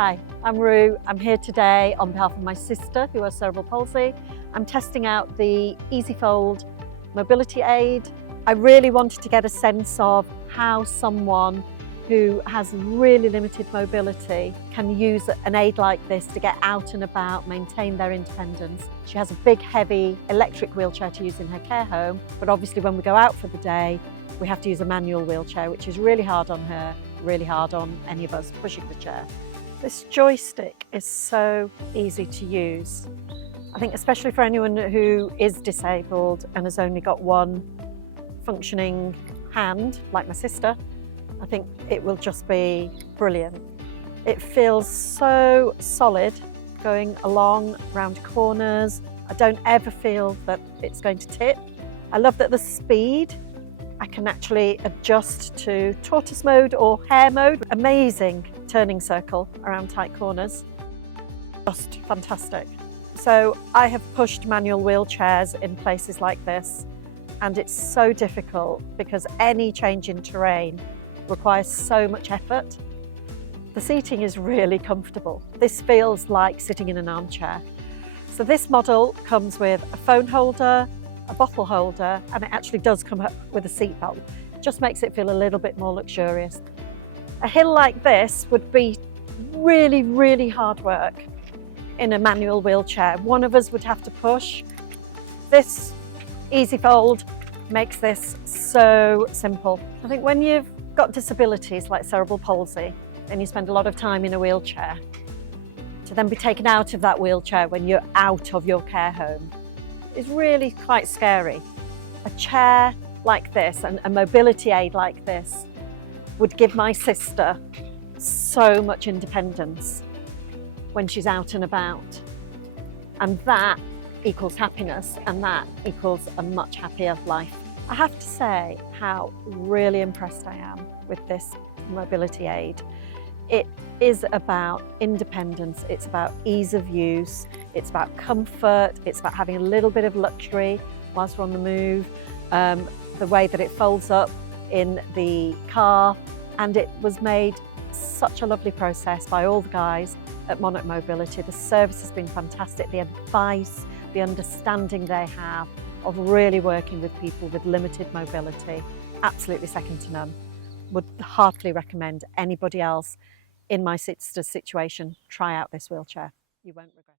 Hi, I'm Rue. I'm here today on behalf of my sister who has cerebral palsy. I'm testing out the Ezi Fold Mobility Aid. I really wanted to get a sense of how someone who has really limited mobility can use an aid like this to get out and about, maintain their independence. She has a big, heavy electric wheelchair to use in her care home, but obviously when we go out for the day, we have to use a manual wheelchair, which is really hard on her, really hard on any of us pushing the chair. This joystick is so easy to use. I think especially for anyone who is disabled and has only got one functioning hand, like my sister, I think it will just be brilliant. It feels so solid going along round corners. I don't ever feel that it's going to tip. I love that the speed, I can actually adjust to tortoise mode or hare mode. Amazing turning circle around tight corners. Just fantastic. So I have pushed manual wheelchairs in places like this, and it's so difficult because any change in terrain requires so much effort. The seating is really comfortable. This feels like sitting in an armchair. So this model comes with a phone holder, a bottle holder, and it actually does come up with a seat belt. It just makes it feel a little bit more luxurious. A hill like this would be really, really hard work in a manual wheelchair. One of us would have to push. This Ezi Fold makes this so simple. I think when you've got disabilities like cerebral palsy and you spend a lot of time in a wheelchair, to then be taken out of that wheelchair when you're out of your care home is really quite scary. A chair like this and a mobility aid like this would give my sister so much independence when she's out and about. And that equals happiness, and that equals a much happier life. I have to say how really impressed I am with this mobility aid. It is about independence, it's about ease of use, it's about comfort, it's about having a little bit of luxury whilst we're on the move, the way that it folds up in the car, and it was made such a lovely process by all the guys at Monarch Mobility. The service has been fantastic, the advice, the understanding they have of really working with people with limited mobility, absolutely second to none. Would heartily recommend anybody else in my sister's situation try out this wheelchair. You won't regret it.